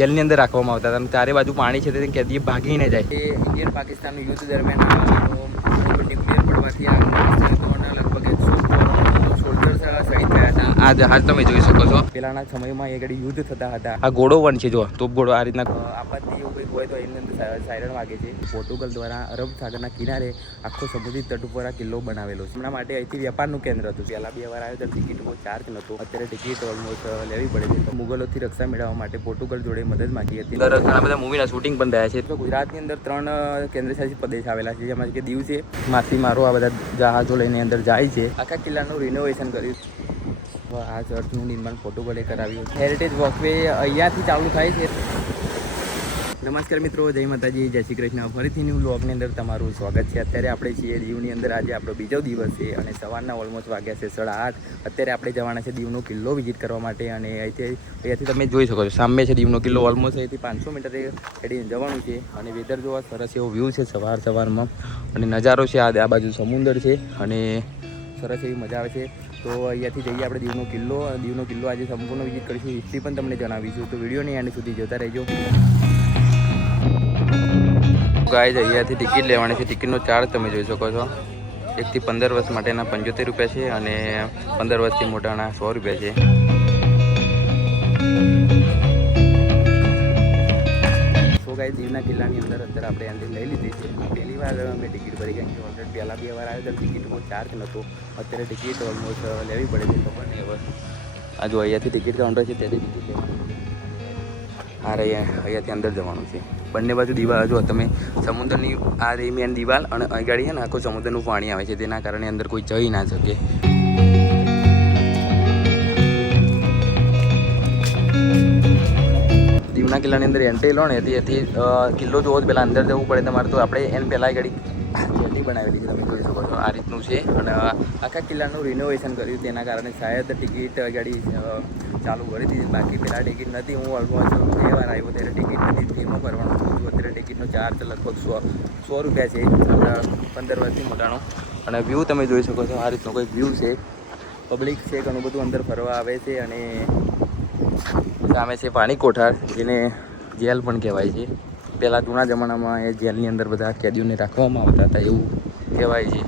જેલની અંદર રાખવામાં આવતા હતા. અને ચારે બાજુ પાણી છે તે કેદીએ ભાગીને જાય. એ ઇન્ડિયન પાકિસ્તાનનું યુદ્ધ દરમિયાન ન્યુક્લિયર પડવાથી આ અફઘાનિસ્તાનના લગભગ સોલ્જર્સ શહીદ થયા હતા આ જહાજ તમે જોઈ શકો છો. પેલાના સમયમાં એ ઘડી યુદ્ધ થતા હતા. આ ઘોડો વન છે જો તોપ ઘોડો આ રીતના આપત્તિ એવું કંઈક હોય તો એની અંદર સાયરન વાગે છે. પોર્ટુગલ દ્વારા અરબ સાગરના કિનારે આખો સમુદ્રી તટ ઉપર આ કિલ્લો બનાવેલો છે. એમના માટે અહીંથી વેપારનું કેન્દ્ર હતું. પહેલા બે વાર આવ્યો તો ટિકિટ બહુ ચાર્જ નહોતો. અત્યારે ટિકિટ ઓલમોસ્ટ લેવી પડે છે. તો મુગલોથી રક્ષા મેળવવા માટે પોર્ટુગલ જોડે મદદ માંગી હતી. ઘણા બધા મૂવીના શૂટિંગ પણ થયા છે. તો ગુજરાતની અંદર ત્રણ કેન્દ્રશાસિત પ્રદેશ આવેલા છે. જેમાં કે દીવ છે માછીમારો આ બધા જહાજો લઈને અંદર જાય છે. આખા કિલ્લાનું રિનોવેશન કર્યું. આ ચર્ચનું નિર્માણ પોર્ટુગલે કરાવ્યું હેરિટેજ વોકવે અહીંયાથી ચાલુ થાય છે. નમસ્કાર મિત્રો, જય માતાજી, જય શ્રી કૃષ્ણ. ફરીથી ન્યૂ બ્લોગની અંદર તમારું સ્વાગત છે. અત્યારે આપણે છીએ દીવની અંદર. આજે આપણો બીજો દિવસ છે અને સવારના ઓલમોસ્ટ વાગ્યા છે સાડા આઠ. અત્યારે આપણે જવાના છે દીવનો કિલ્લો વિઝિટ કરવા માટે અને અહીંથી અહીંયાથી તમે જોઈ શકો છો. સામે છે દીવનો કિલ્લો ઓલમોસ્ટ અહીંથી પાંચસો મીટરે હેડી જવાનું છે. અને વેધર જોવા સરસ એવો વ્યૂ છે સવાર સવારમાં. અને નજારો છે આ આ બાજુ સમુદ્ર છે અને સરસ એવી મજા આવે છે. તો અહીંયાથી જઈએ આપણે દીવનો કિલ્લો. દીવનો કિલ્લો આજે સંપૂર્ણ વિઝિટ કરીશું. હિસ્ટ્રી પણ તમને જણાવીશું. તો વિડીયોની એન્ડ સુધી જોતા રહેજો. ગાય અહીંયાથી ટિકિટ લેવાની છે. ટિકિટનો ચાર્જ તમે જોઈ શકો છો. એકથી પંદર વર્ષ માટેના પંચોતેર રૂપિયા છે અને પંદર વર્ષથી મોટાના સો રૂપિયા છે. સો દીવના કિલ્લાની અંદર અત્યારે આપણે એન્ટ્રી લઈ લીધી છે. પહેલી વાર મેં ટિકિટ ભરી કારણ કે ઓલરેડી પહેલાં બે વાર આવ્યો તો ટિકિટનો ચાર્જ નહોતો. અત્યારે ટિકિટ ઓલમોસ્ટ લેવી પડે છે. ખબર નહીં હવે આ અહીંયાથી ટિકિટ કાઉન્ટર છે, ત્યાંથી ટિકિટ લેવાની. આ રહી, અહીંયાથી અંદર જવાનું છે. બંને બાજુ દિવાલ, જો તમે સમુદ્રની આ રહી મેન દિવાલ અને અહીં ગાડી છે ને, આખું સમુદ્રનું પાણી આવે છે. તેના કારણે અંદર કોઈ જઈ ના શકે. દીવના કિલ્લાની અંદર એન્ટ્રી લો ને, એથી કિલ્લો જોવો તો પહેલાં અંદર જવું પડે તમારે તો આપણે એને પહેલાં ગાડી જેટી બનાવેલી છે, તમે જોઈ શકો છો. આ રીતનું છે. અને આખા કિલ્લાનું રિનોવેશન કર્યું તેના કારણે શાયદ ટિકિટ ગાડી ચાલુ કરી દીધી બાકી પહેલાં ટિકિટ નથી. હું ઓલમોસ્ટ બે વાર આવ્યો ત્યારે ટિકિટ નથી ફ્રીમાં ભરવાનું અત્યારે ટિકિટનો ચાર્જ લગભગ સો સો રૂપિયા છે, પંદર વર્ષથી મોટાનો અને વ્યૂ તમે જોઈ શકો છો, આ રીતનો કોઈ વ્યૂ છે. પબ્લિક છે ઘણું બધું અંદર ફરવા આવે છે અને સામે છે પાણી કોઠાર, જેને જેલ પણ કહેવાય છે. પહેલાં જૂના જમાનામાં એ જેલની અંદર બધા કેદીઓને રાખવામાં આવતા હતા, એવું કહેવાય છે.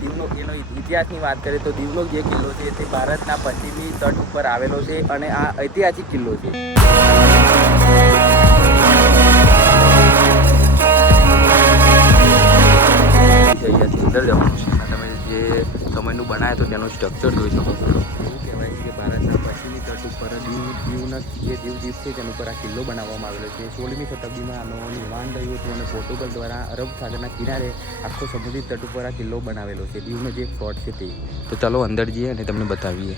દીવનો એનો ઇતિહાસની વાત કરીએ તો દીવનો જે કિલ્લો છે તે ભારતના પશ્ચિમી તટ ઉપર આવેલો છે અને આ ઐતિહાસિક કિલ્લો છે. અંદર જવાનું છે. અને તમે જે સમયનું બનાવે તો તેનું સ્ટ્રક્ચર જોઈ શકો છો. એવું કહેવાય કે ભારતના પશ્ચિમી તટ ઉપર દીવ દીવના જે દીવ દીપ છે તેના ઉપર આ કિલ્લો બનાવવામાં આવેલો છે. સોળમી શતાબ્દીમાં આનો નિર્માણ થયું હતું અને પોર્ટુગલ દ્વારા અરબ સાગરના કિનારે આખો સમુદ્રી તટ ઉપર આ કિલ્લો બનાવેલો છે. દીવનો જે ફોર્ટ છે તે. તો ચાલો અંદર જઈએ અને તમને બતાવીએ.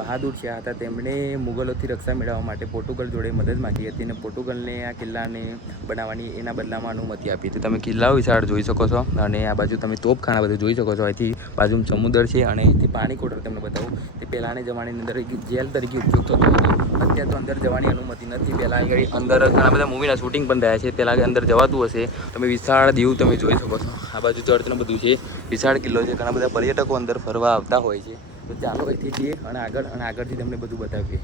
બહાદુર શાહ હતા તેમણે મુગલોથી રક્ષા મેળવવા માટે પોર્ટુગલ જોડે મદદ માંગી હતી અને પોર્ટુગલને આ કિલ્લાને બનાવવાની એના બદલામાં અનુમતિ આપી હતી. તમે કિલ્લાઓ વિશાળ જોઈ શકો છો અને આ બાજુ તમે તોપખાના બધું જોઈ શકો છો. અહીંથી બાજુ સમુદ્ર છે અને અહીંથી પાણી કોટર તમને બતાવું. તે પહેલાંની જમાની અંદર જેલ તરીકે ઉપયોગ થતો હતો. અત્યારે તો અંદર જવાની અનુમતિ નથી. પહેલાં અહીં અંદર ઘણા બધા મૂવીના શૂટિંગ પણ થયા છે. પહેલાં અંદર જવાતું હશે. તમે વિશાળ દીવ તમે જોઈ શકો છો. આ બાજુ ચર્ચને બધું છે. વિશાળ કિલ્લો છે. ઘણા બધા પર્યટકો અંદર ફરવા આવતા હોય છે. તો ચાલો અહીંથી જઈએ અને આગળ અને આગળથી તમને બધું બતાવીએ.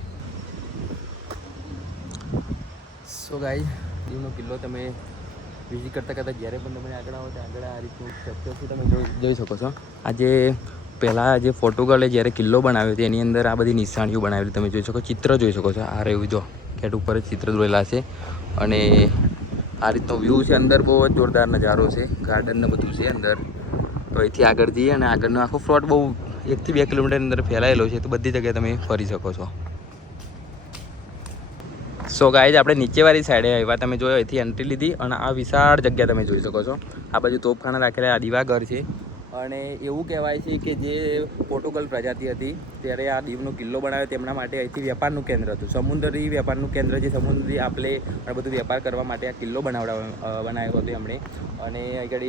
સો ગાઈ દીવનો કિલ્લો તમે વિઝિટ કરતાં કરતાં જ્યારે પણ તમે આગળ આવો ત્યાં આગળ આ રીતનું સ્ટ્રક્ચરથી તમે જોઈ જોઈ શકો છો. આજે પહેલાં જે પોર્ટુગલે જ્યારે કિલ્લો બનાવ્યો હતો, એની અંદર આ બધી નિશાનીઓ બનાવેલી તમે જોઈ શકો ચિત્ર જોઈ શકો છો. આ રહ્યું જો કેટ ઉપર જ ચિત્ર દોરેલા છે. અને આ રીતનો વ્યૂ છે, અંદર બહુ જ જોરદાર નજારો છે ગાર્ડનને બધું છે અંદર. તો અહીંથી આગળ જઈએ અને આગળનો આખો ફ્લોટ બહુ એકથી બે કિલોમીટરની અંદર ફેલાયેલો છે, તો બધી જગ્યાએ તમે ફરી શકો છો. સો ગાઈઝ આપણે નીચેવાળી સાઈડે આવ્યા. તમે જોયો, અહીંથી એન્ટ્રી લીધી અને આ વિશાળ જગ્યા તમે જોઈ શકો છો. આ બાજુ તોપખાના રાખેલા આ દીવાઘર છે. અને એવું કહેવાય છે કે જે પોર્ટુગલ પ્રજાતિ હતી, ત્યારે આ દીવનો કિલ્લો બનાવ્યો તેમના માટે અહીંથી વેપારનું કેન્દ્ર હતું. સમુદ્રી વેપારનું કેન્દ્ર જે સમુદ્રી આપલે અને બધું વેપાર કરવા માટે આ કિલ્લો બનાવડા બનાવ્યો હતો એમણે. અને આગળ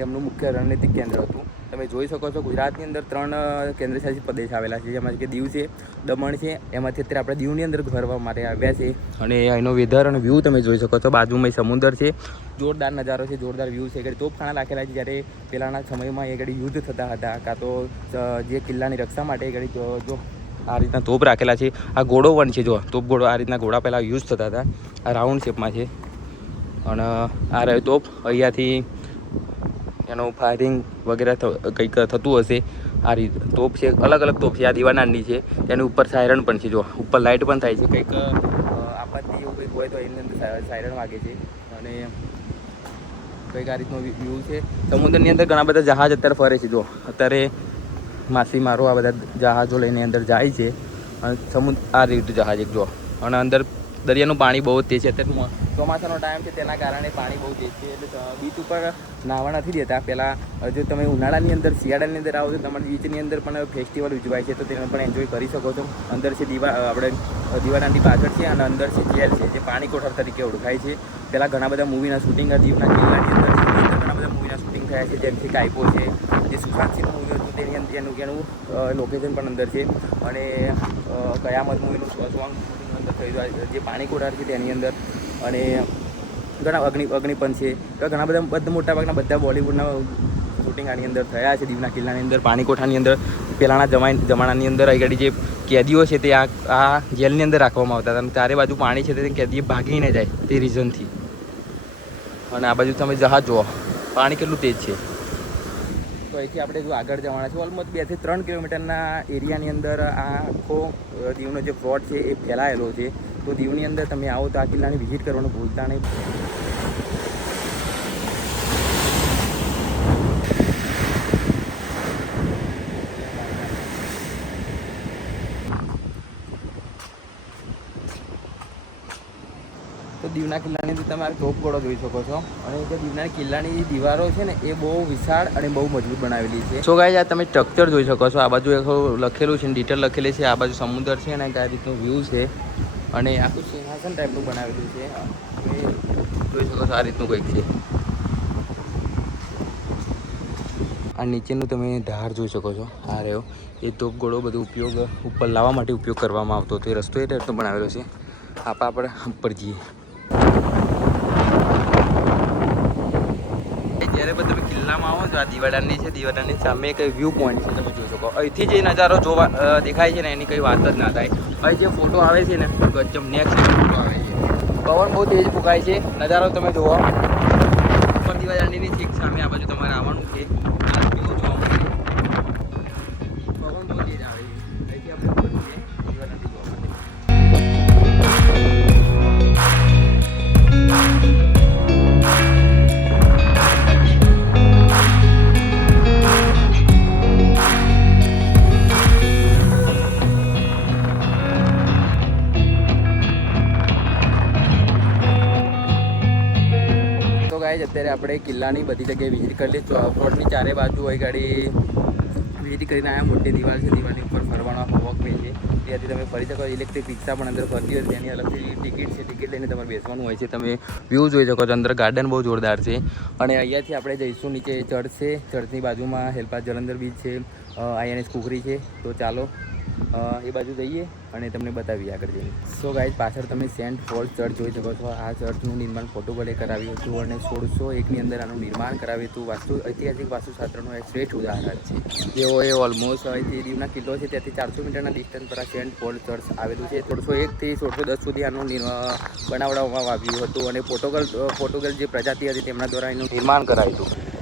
એમનું મુખ્ય રણનીતિક કેન્દ્ર હતું. તમે જોઈ શકો છો ગુજરાતની અંદર ત્રણ કેન્દ્રશાસિત પ્રદેશ આવેલા છે. જેમાં કે દીવ છે, દમણ છે, એમાંથી અત્યારે આપણે દીવની અંદર ફરવા માટે આવ્યા છે. અને એનો વેધર અને વ્યૂ તમે જોઈ શકો છો. બાજુમાં સમુદ્ર છે. જોરદાર નજારો છે, જોરદાર વ્યૂ છે. આગળ તોપખાના રાખેલા છે જ્યારે પહેલાંના સમયમાં એ આગળ યુદ્ધ થતા હતા. કાં તો જે કિલ્લાની રક્ષા માટે એ જો જો આ રીતના તોપ રાખેલા છે. આ ઘોડો વન છે, જો. તોપ ઘોડો આ રીતના ઘોડા પહેલાં યુઝ થતા હતા. આ રાઉન્ડ શેપમાં છે. અને આ રહ્યો તોપ અહીંયાથી એનું ફાયરિંગ વગેરે કંઈક થતું હશે, આ રીત, તોપ છે અલગ અલગ તોપ છે, આ દીવાનાની છે, તેની ઉપર સાયરન પણ છે, જો, ઉપર લાઇટ પણ થાય છે, કંઈક આપત્તિ એવું કંઈક હોય તો એની અંદર સાયરન વાગે છે, અને કંઈક આ રીતનો વ્યૂ છે. સમુદ્રની અંદર ઘણા બધા જહાજ અત્યારે ફરે છે, જો, અત્યારે માછીમારો આ બધા જહાજો લઈને અંદર જાય છે, અને સમુદ્ર, આ રીતનું જહાજ એક, જો, અને અંદર દરિયાનું પાણી બહુ તેજ છે. અત્યારે ચોમાસાનો ટાઈમ છે, તેના કારણે પાણી બહુ તેજ છે. એટલે બીચ ઉપર નાહવા નથી દેતા. પહેલાં જો તમે ઉનાળાની અંદર, શિયાળાની અંદર આવો છો, તમારી બીચની અંદર પણ ફેસ્ટિવલ ઉજવાય છે, તો તેને પણ એન્જોય કરી શકો છો. અંદર છે દીવા આપણે દીવાદાંડી પાછળ છે અને અંદર છે જેલ છે, જે પાણી કોઠાર તરીકે ઓળખાય છે. પહેલાં ઘણા બધા મૂવીના શૂટિંગ દીવના કિલ્લાની અંદર ઘણા બધા મૂવીના શૂટિંગ થયા છે, જેમ કે કાયપો છે, જે સુશાંત સિંહ મૂવી હતું, તેની અંદર, એનું એનું લોકેશન પણ અંદર છે. અને કયામત મૂવીનું સોંગ જે પાણી કોઠાર છે તેની અંદર અને ઘણા અગ્નિ અગ્નિ પણ છે. એવા ઘણા બધા બધા મોટા ભાગના બધા બોલિવૂડના શૂટિંગ આની અંદર થયા છે. દીવના કિલ્લાની અંદર પાણીકોઠાની અંદર પહેલાંના જમાઈ, જમાનાની અંદર આગળ જે કેદીઓ છે તે આ આ જેલની અંદર રાખવામાં આવતા હતા. અને ચારે બાજુ પાણી છે તે કેદી ભાગીને જાય તે રીઝનથી અને આ બાજુ તમે જહાજ જુઓ. પાણી કેટલું તેજ છે. તો અહીંથી આપણે જો આગળ જવાના છે ઓલમોસ્ટ બેથી ત્રણ કિલોમીટરના એરિયાની અંદર આ આખો દીવનો જે પ્લોટ છે એ ફેલાયેલો છે. તો દીવની અંદર તમે આવો તો આ કિલ્લાની વિઝિટ કરવાનું ભૂલતા નહીં. દીવના કિલ્લાની તમે આ તોપગોળો જોઈ શકો છો. અને જે દીવના કિલ્લાની દીવારો છે ને, એ બહુ વિશાળ અને બહુ મજબૂત બનાવેલી છે. સો ગાય આ તમે સ્ટ્રક્ચર જોઈ શકો છો. આ બાજુ એક લખેલું છે ડિટેલ લખેલી છે. આ બાજુ સમુદ્ર છે અને આ રીતનું વ્યૂ છે. અને આખું સિંહાસન ટાઈપનું બનાવેલું છે. જોઈ શકો છો આ રીતનું કંઈક છે. આ નીચેનું તમે ધાર જોઈ શકો છો. આ રહ્યો. એ તોપગોળો બધો ઉપયોગ ઉપર લાવવા માટે ઉપયોગ કરવામાં આવતો હતો. એ રસ્તો એ ટાઈપનો બનાવેલો છે. આપણા આપણે ઉપર જઈએ. જ્યારે પણ તમે કિલ્લામાં આવો છો, આ દીવાડાની છે દીવાડાની સામે એક વ્યૂ પોઈન્ટ છે, તમે જોઈ શકો. અહીંથી જે નજારો જોવા દેખાય છે ને, એની કંઈ વાત જ ના થાય. અહીં જે ફોટો આવે છે ને, ગજબ નેક્સ્ટ ફોટો આવે છે. પવન બહુ તેજ ફૂંકાય છે. નજારો તમે જુઓ અત્યારે આપણે કિલ્લાની બધી જગ્યાએ વિઝિટ કરી લીધી ફોર્ટની ચારે બાજુ હોય ગાડી વિઝિટ કરીને આવ્યા મોટી દિવાલ છે. દિવાલની ઉપર ફરવાનો વોક વે છે. ત્યાંથી તમે ફરી શકો. ઇલેક્ટ્રિક રિક્ષા પણ અંદર ફરતી હોય તેની અલગથી ટિકિટ છે. ટિકિટ લઈને તમારે બેસવાનું હોય છે. તમે વ્યૂ જોઈ શકો છો. અંદર ગાર્ડન બહુ જોરદાર છે. અને અહીંયાથી આપણે જઈશું નીચે ચર્ચ છે. ચર્ચની બાજુમાં હેલ્પા જલંધર બીચ છે. આઈએનએસ કુકરી છે. તો ચાલો એ બાજુ જઈએ અને તમને બતાવીએ આગળ જઈને. સો ગાઈઝ પાછળ તમે સેન્ટ પોલ ચર્ચ જોઈ શકો છો. આ ચર્ચનું નિર્માણ પોર્ટુગલે કરાવ્યું હતું અને સોળસો એકની અંદર આનું નિર્માણ કરાવ્યું હતું. વાસ્તુ, ઐતિહાસિક વાસ્તુશાસ્ત્રનું એક શ્રેષ્ઠ ઉદાહરણ છે. તેઓએ ઓલમોસ્ટ અહીંથી દીવના કિલ્લો છે, ત્યાંથી ચારસો મીટરના ડિસ્ટન્સ પર આ સેન્ટ પોલ ચર્ચ આવેલું છે. સોળસો એકથી સોળસો દસ સુધી આનું બનાવડાવવામાં આવ્યું હતું અને પોર્ટુગલ પોર્ટુગલ જે પ્રજાતિ હતી તેમના દ્વારા એનું નિર્માણ કરાયું હતું.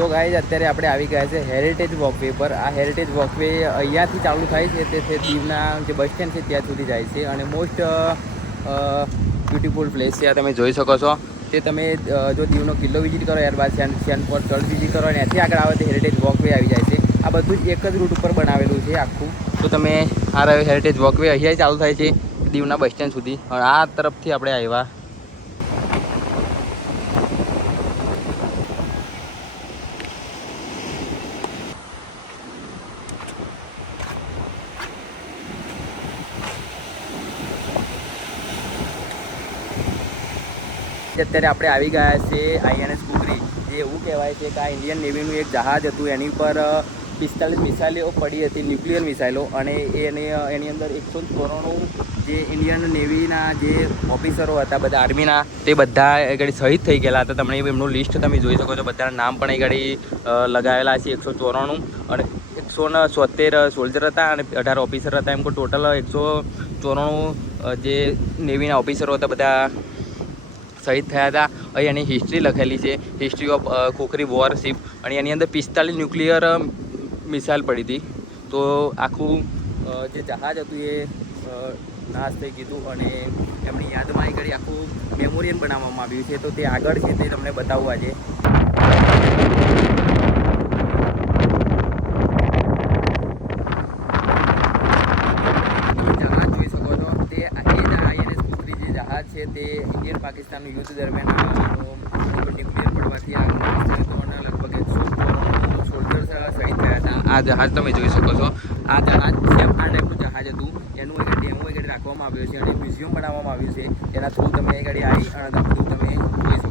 સો ગાઈઝ અત્યારે આપણે આવી ગયા છે હેરિટેજ વોકવે પર. આ હેરિટેજ વોકવે અહીંયાથી ચાલુ થાય છે, તે દીવના જે બસ સ્ટેન્ડ છે ત્યાં સુધી જાય છે. અને મોસ્ટ બ્યુટીફુલ પ્લેસ છે. આ તમે જોઈ શકો છો. તે તમે જો દીવનો કિલ્લો વિઝિટ કરો ત્યારબાદ સેન પર ચર્ચ વિઝિટ કરો, અને ત્યાંથી આગળ આવે તો હેરિટેજ વોકવે આવી જાય છે. આ બધું જ એક જ રૂટ ઉપર બનાવેલું છે આખું. તો તમે આ રહ્યો હેરિટેજ વોકવે અહીંયા ચાલુ થાય છે દીવના બસ સ્ટેન્ડ સુધી. અને આ તરફથી આપણે આવ્યા અત્યારે આપણે આવી ગયા છે આઈએનએસ કુકરી. જે એવું કહેવાય છે કે આ ઇન્ડિયન નેવીનું એક જહાજ હતું. એની પર પિસ્તાલીસ મિસાઇલો પડી હતી, ન્યુક્લિયર મિસાઇલો. અને એની એની અંદર એકસો ચોરાણું જે ઇન્ડિયન નેવીના જે ઓફિસરો હતા, બધા આર્મીના તે બધા આગળ શહીદ થઈ ગયેલા હતા. તમને એમનું લિસ્ટ તમે જોઈ શકો છો. બધાના નામ પણ આગળ લગાવેલા છે એકસો ચોરાણું. અને એકસો ને સોતેર સોલ્જર હતા અને અઢાર ઓફિસર હતા. એમ ટોટલ એકસો ચોરાણું જે નેવીના ઓફિસરો હતા, બધા શહીદ થયા હતા. અહીં એની હિસ્ટ્રી લખેલી છે. હિસ્ટ્રી ઓફ ખોખરી વોરશિપ અને એની અંદર પિસ્તાલીસ ન્યુક્લિયર મિસાઇલ પડી હતી. તો આખું જે જહાજ હતું એ નાશ થઈ ગયું અને એમની યાદમાં કરી આખું મેમોરિયલ બનાવવામાં આવ્યું છે. તો તે આગળ છે તે તમને બતાવવા આજે તમે જહાજ જોઈ શકો છો તે એ જ આઈએનએસ કુકરી જે જહાજ છે તે ઇન્ડિયન પાકિસ્તાનનું યુદ્ધ દરમિયાન ન્યુક્લિયર પડવાથી લગભગ શહીદ થયા હતા. આ જહાજ તમે જોઈ શકો છો. આ જહાજ સેમ આ ટાઈપનું જહાજ હતું, એનું એક ડેમો એક રાખવામાં આવ્યો છે અને મ્યુઝિયમ બનાવવામાં આવ્યું છે. એના થ્રુ તમે એ ગાડી આવી અને થ્રુ તમે જોઈ શકો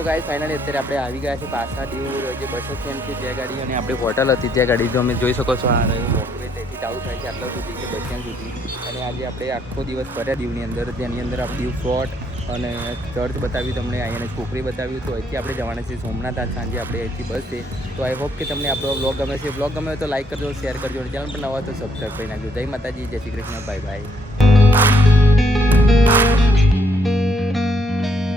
સો ગાય ફાઇનલી અત્યારે આપણે આવી ગયા છે પાછા દીવ, જે બસ સ્ટેન્ડ છે ત્યાં ગાડી અને આપણી હોટલ હતી ત્યાં ગાડી. તમે જોઈ શકો છો, આ વોકવે તેથી ચાલુ થાય છે આટલા સુધી કે બસ સ્ટેન્ડ સુધી. અને આજે આપણે આખો દિવસ ફર્યા દીવની અંદર તેની અંદર આપણે દીવ ફોર્ટ અને ચર્ચ બતાવ્યું તમને અહીંયાને છોકરી બતાવ્યું. તો અહીંથી આપણે જવાના છીએ સોમનાથ. આજ સાંજે આપણે અહીંથી બસ છે. તો આઈ હોપ કે તમને આપણો બ્લોગ ગમે છે. બ્લોગ ગમે તો લાઈક કરજો શેર કરજો અને ચેનલ પર નવા તો સબસ્ક્રાઈબ કરી નાખજો. જય માતાજી, જય શ્રી કૃષ્ણ. Bye bye